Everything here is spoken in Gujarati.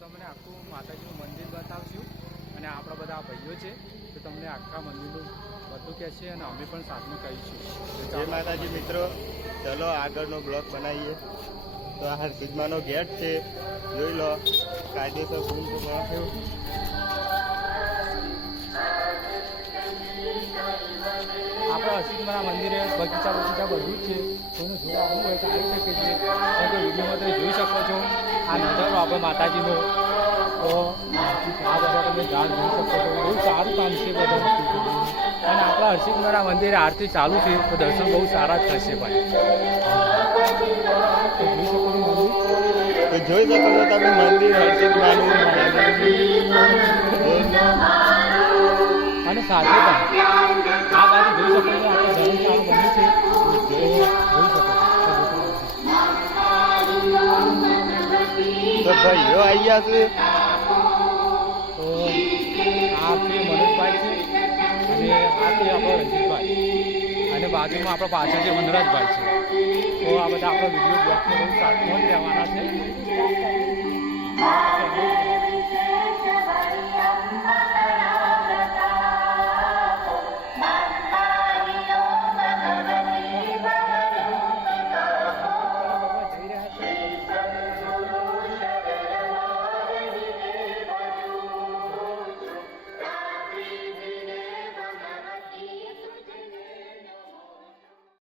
તમને આખું માતાજીનું મંદિર બતાવશું અને આપણા બધા ભાઈઓ છે તો તમને આખા મંદિરનું બધું કહેશે અને અમે પણ સાથમાં કહીશું. જય માતાજી મિત્રો, ચલો આગળનો બ્લોગ બનાવીએ. તો આ હરસિદ્ધમાનો ગેટ છે, જોઈ લો કાયદેસર ફૂલ તો બનાવ્યું. આપણા હરસિદ્ધમાના મંદિરે બગીચા બધું જ છે. તમે જોવા આવવું હોય તો આવી શકે છે. વિડીયોમાં તમે જોઈ શકો છો આ નજારો આપણે માતાજીનો. તો આ બધા તમે ઝાડ જોઈ શકો છો. બહુ સારું કામ છે બધા. અને આપણા હરસિદ્ધમાના મંદિરે આરતી ચાલુ છે તો દર્શન બહુ સારા જ થશે ભાઈ. તો જોઈ શકો છો તમે મંદિર હરસિદ્ધમાનું અને સાથે પણ આ બાજુ જોઈ શકો છો આપણે ધર્મશાળા બન્યું છે. જોઈ શકો તો ભાઈઓ આવી ગયા છે. તો આ છે મનોજભાઈ છે અને આ છે આપણો રંજીતભાઈ અને બાજુમાં આપણા પાછળ છે વનરાજભાઈ છે. તો આ બધા આપણા વિડીયો બ્લોગમાં બહુ સાથમાં જ રહેવાના છે.